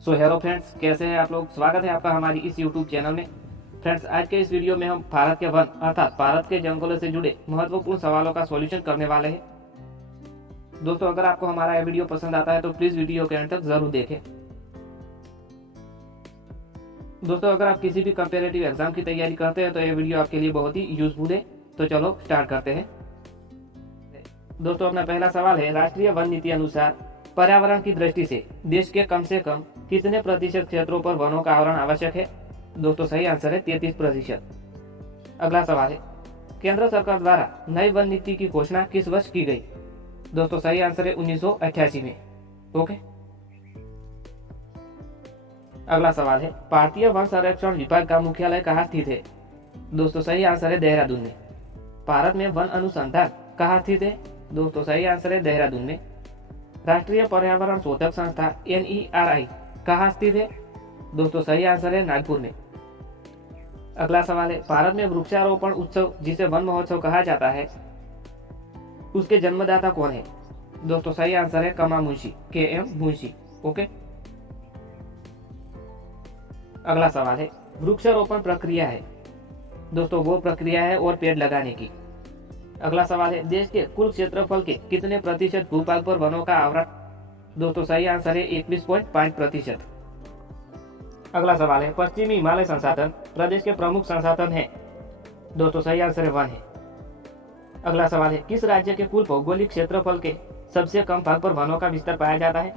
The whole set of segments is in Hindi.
सो हेलो फ्रेंड्स, कैसे हैं आप लोग। स्वागत है आपका हमारी इस यूट्यूब चैनल में। फ्रेंड्स, आज के इस वीडियो में हम भारत के वन अर्थात भारत के जंगलों से जुड़े महत्वपूर्ण सवालों का सॉल्यूशन करने वाले हैं। दोस्तों, अगर आपको हमारा यह वीडियो पसंद आता है तो प्लीज वीडियो के अंत तक जरूर देखें। दोस्तों, अगर आप किसी भी कंपेरेटिव एग्जाम की तैयारी करते हैं तो यह वीडियो आपके लिए बहुत ही यूजफुल है। तो चलो स्टार्ट करते हैं। दोस्तों, अपना पहला सवाल है, राष्ट्रीय वन नीति अनुसार पर्यावरण की दृष्टि से देश के कम से कम कितने प्रतिशत क्षेत्रों पर वनों का आवरण आवश्यक है। दोस्तों, सही आंसर है 33%। अगला सवाल है, केंद्र सरकार द्वारा नई वन नीति की घोषणा किस वर्ष की गई। दोस्तों, सही आंसर है 1988 में। ओके। अगला सवाल है, भारतीय वन संरक्षण विभाग का मुख्यालय कहाँ स्थित है। दोस्तों, सही आंसर है देहरादून में। भारत में वन अनुसंधान कहाँ स्थित है। दोस्तों, सही आंसर है देहरादून में। राष्ट्रीय पर्यावरण शोधक संस्था NERI कहाँ स्थित है। दोस्तों, सही आंसर है नागपुर में। अगला सवाल है, भारत में वृक्षारोपण उत्सव जिसे वन महोत्सव कहा जाता है, उसके जन्मदाता कौन है। दोस्तों, सही आंसर है कमा मुंशी, KM मुंशी। ओके। अगला सवाल है, वृक्षारोपण प्रक्रिया है। दोस्तों, वो प्रक्रिया है और पेड़ लगाने की। अगला सवाल है, देश के कुल क्षेत्रफल के कितने प्रतिशत भूभाग पर वनों का आवरण। दोस्तों, सही आंसर है 21.5%। अगला सवाल है, पश्चिमी हिमालय संसाधन प्रदेश के प्रमुख संसाधन है। दोस्तों, सही आंसर है वन है। अगला सवाल है, किस राज्य के कुल भौगोलिक क्षेत्रफल के सबसे कम भाग पर वनों का विस्तार पाया जाता है।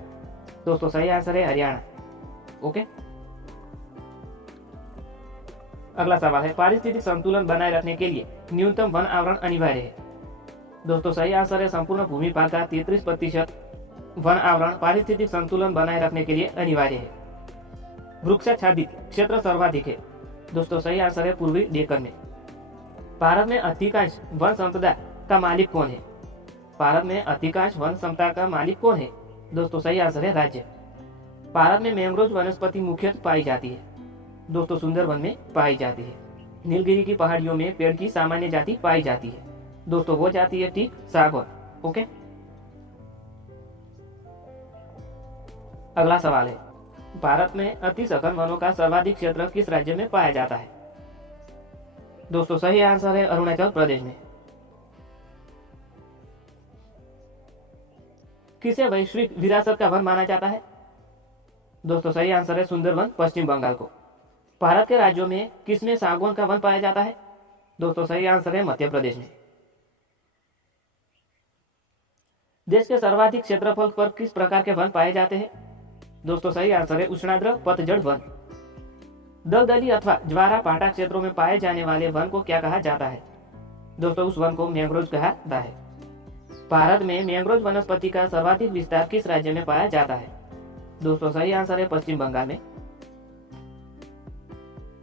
दोस्तों, सही आंसर है हरियाणा। ओके। अगला सवाल है, पारिस्थितिक संतुलन बनाए रखने के लिए न्यूनतम वन आवरण अनिवार्य है। दोस्तों, सही आंसर है संपूर्ण भूमि भाग का 33% वन आवरण पारिस्थितिक संतुलन बनाए रखने के लिए अनिवार्य है। वृक्षाच्छादित क्षेत्र सर्वाधिक है। दोस्तों, सही आंसर है पूर्वी डेक्कन में। भारत में अधिकांश वन संपदा का मालिक कौन है। भारत में अधिकांश वन संपदा का मालिक कौन है। दोस्तों, सही आंसर है राज्य। भारत में मैंग्रोव वनस्पति मुख्यतः पाई जाती है। दोस्तों, सुंदरवन में पाई जाती है। नीलगिरी की पहाड़ियों में पेड़ की सामान्य जाति पाई जाती है। दोस्तों, वो जाति है टीक सागौन। ओके। अगला सवाल है, भारत में अति सघन वनों का सर्वाधिक क्षेत्र किस राज्य में पाया जाता है। दोस्तों, सही आंसर है अरुणाचल प्रदेश में। किसे वैश्विक विरासत का वन माना जाता है। दोस्तों, सही आंसर है सुंदरवन पश्चिम बंगाल को। भारत के राज्यों में किसमें सागौन का वन पाया जाता है। दोस्तों, सही आंसर है मध्य प्रदेश में। देश के सर्वाधिक क्षेत्रफल पर किस प्रकार के वन पाए जाते हैं। दोस्तों, सही आंसर है उष्णाद्र पतझड़ वन। दलदली अथवा ज्वारा भाटा क्षेत्रों में पाए जाने वाले वन को क्या कहा जाता है। दोस्तों, उस वन को मैंग्रोव कहा जाता है। भारत में मैंग्रोव वनस्पति का सर्वाधिक विस्तार किस राज्य में पाया जाता है। दोस्तों, सही आंसर है पश्चिम बंगाल में।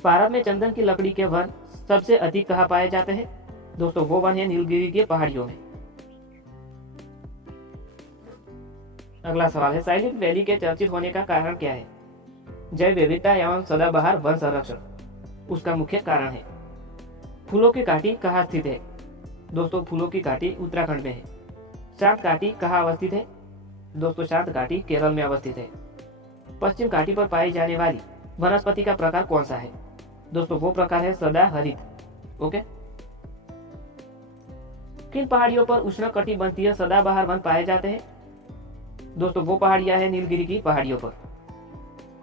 भारत में चंदन की लकड़ी के वन सबसे अधिक कहाँ पाए जाते हैं। दोस्तों, वो वन है नीलगिरी के पहाड़ियों में। अगला सवाल है, साइलेंट वैली के चर्चित होने का कारण क्या है। जैव विविधता एवं सदाबहार वन संरक्षण उसका मुख्य कारण है। फूलों की घाटी कहाँ स्थित है। दोस्तों, फूलों की घाटी उत्तराखंड में है। शांत घाटी कहाँ अवस्थित है। दोस्तों, शांत घाटी केरल में अवस्थित है। पश्चिम घाटी पर पाई जाने वाली वनस्पति का प्रकार कौन सा है। दोस्तों, वो प्रकार है सदाहरित। ओके। किन पहाड़ियों पर उष्णकटिबंधीय सदाबहार वन पाए जाते हैं। दोस्तों, वो पहाड़ियां है नीलगिरी की पहाड़ियों पर।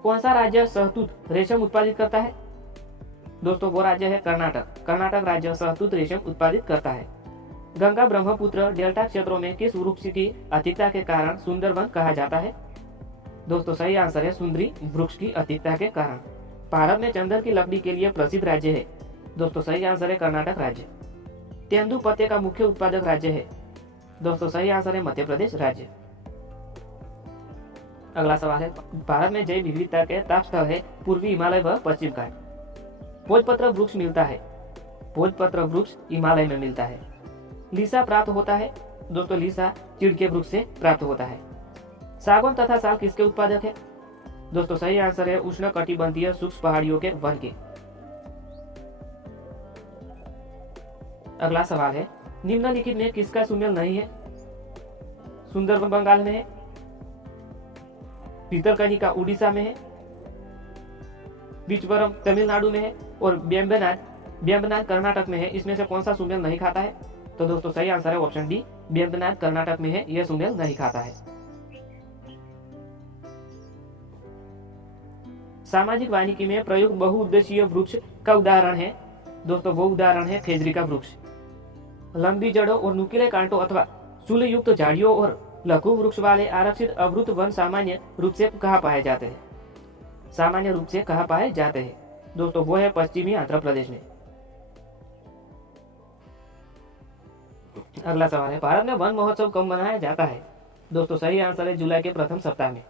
कौन सा राज्य शहतूत रेशम उत्पादित करता है। दोस्तों, वो राज्य है कर्नाटक। कर्नाटक राज्य शहतूत रेशम उत्पादित करता है। गंगा ब्रह्मपुत्र डेल्टा क्षेत्रों में किस वृक्ष की अधिकता के कारण सुंदरवन कहा जाता है। दोस्तों, सही आंसर है सुंदरी वृक्ष की अधिकता के कारण। भारत में चंदन की लकड़ी के लिए प्रसिद्ध राज्य है। दोस्तों, सही आंसर है कर्नाटक राज्य। तेंदु पत्ते का मुख्य उत्पादक राज्य है। दोस्तों, सही आंसर है मध्य प्रदेश राज्य। अगला सवाल है, भारत में जैव विविधता के ताप स्थल है पूर्वी हिमालय व पश्चिम घाट। भोजपत्र वृक्ष मिलता है। भोजपत्र वृक्ष हिमालय में मिलता है। लीसा प्राप्त होता है। दोस्तों, लीसा चीड़ के वृक्ष से प्राप्त होता है। सागौन तथा साल किसके उत्पादक है। दोस्तों, सही आंसर है उष्णकटिबंधीय शुष्क पहाड़ियों के वन के। अगला सवाल है, निम्नलिखित में किसका सुमेल नहीं है। सुंदरवन बंगाल में है। भितरकनिका उड़ीसा में है, बिचवरम तमिलनाडु में है और बेम्बनाड कर्नाटक में है। इसमें से कौन सा सुमेल नहीं खाता है? तो दोस्तों सही आंसर है ऑप्शन डी, बेम्बनाड कर्नाटक में है, यह सुमेल नहीं खाता है। सामाजिक वानिकी में प्रयुक्त बहुउद्देशीय वृक्ष का उदाहरण है। दोस्तों वो उदाहरण है खेजड़ी का वृक्ष। लंबी जड़ों और नुकीले कांटों अथवा शूल युक्त झाड़ियों और लघु वृक्ष वाले आरक्षित अवरुद्ध वन सामान्य रूप से कहाँ पाए जाते हैं? सामान्य रूप से कहाँ पाए जाते हैं? दोस्तों वो है पश्चिमी आंध्र प्रदेश में। अगला सवाल है, भारत में वन महोत्सव कब मनाया जाता है? दोस्तों सही आंसर है जुलाई के प्रथम सप्ताह में।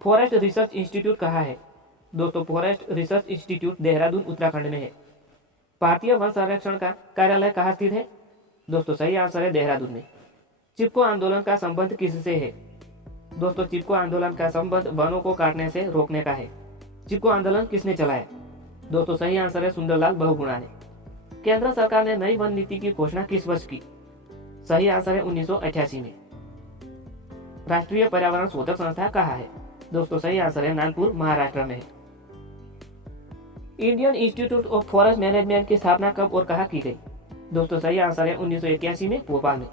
फॉरेस्ट रिसर्च इंस्टीट्यूट कहाँ है? दोस्तों forest research institute Dehradun Uttarakhand में है। भारतीय वन संरक्षण का कार्यालय कहाँ स्थित है? दोस्तों सही आंसर है देहरादून में। चिपको आंदोलन का संबंध किससे है? दोस्तों चिपको आंदोलन का संबंध वनों को काटने से रोकने का है। चिपको आंदोलन किसने चलाया? दोस्तों सही आंसर है सुंदरलाल बहुगुणा ने। केंद्र सरकार ने नई वन नीति की घोषणा किस वर्ष की? सही आंसर है 1988 में। राष्ट्रीय पर्यावरण शोधक संस्था कहाँ है? दोस्तों सही आंसर है नागपुर महाराष्ट्र में है। Indian institute of forest management की स्थापना कब और कहाँ की गई? दोस्तों सही आंसर है 1981 में भोपाल में।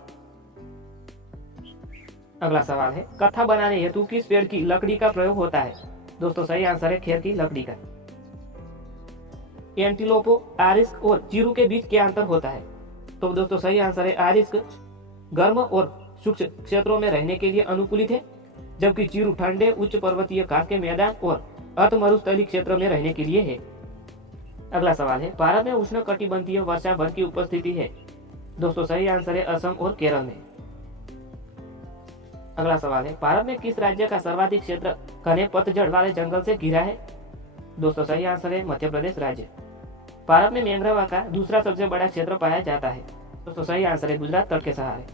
अगला सवाल है, कथा बनाने हेतु किस पेड़ की लकड़ी का प्रयोग होता है? दोस्तों सही आंसर है खेर की लकड़ी का। एंटीलोपो, आरिस्क और चीरू के बीच क्या अंतर होता है? तो दोस्तों सही आंसर है आरिस्क गर्म और शुष्क क्षेत्रों में रहने के लिए अनुकूलित है, जबकि चीरू ठंडे उच्च पर्वतीय घास के मैदान और अर्ध मरुस्थलीय क्षेत्र में रहने के लिए है। अगला सवाल है, भारत में उष्णकटिबंधीय वर्षा वन की उपस्थिति है? दोस्तों सही आंसर है असम और केरल में। अगला सवाल है, भारत में किस राज्य का सर्वाधिक क्षेत्र घने पतझड़ वाले जंगल से घिरा है? दोस्तों सही आंसर है मध्य प्रदेश राज्य। भारत में मैंग्रोव का दूसरा सबसे बड़ा क्षेत्र पाया जाता है? दोस्तों सही आंसर है गुजरात तट के सहारे।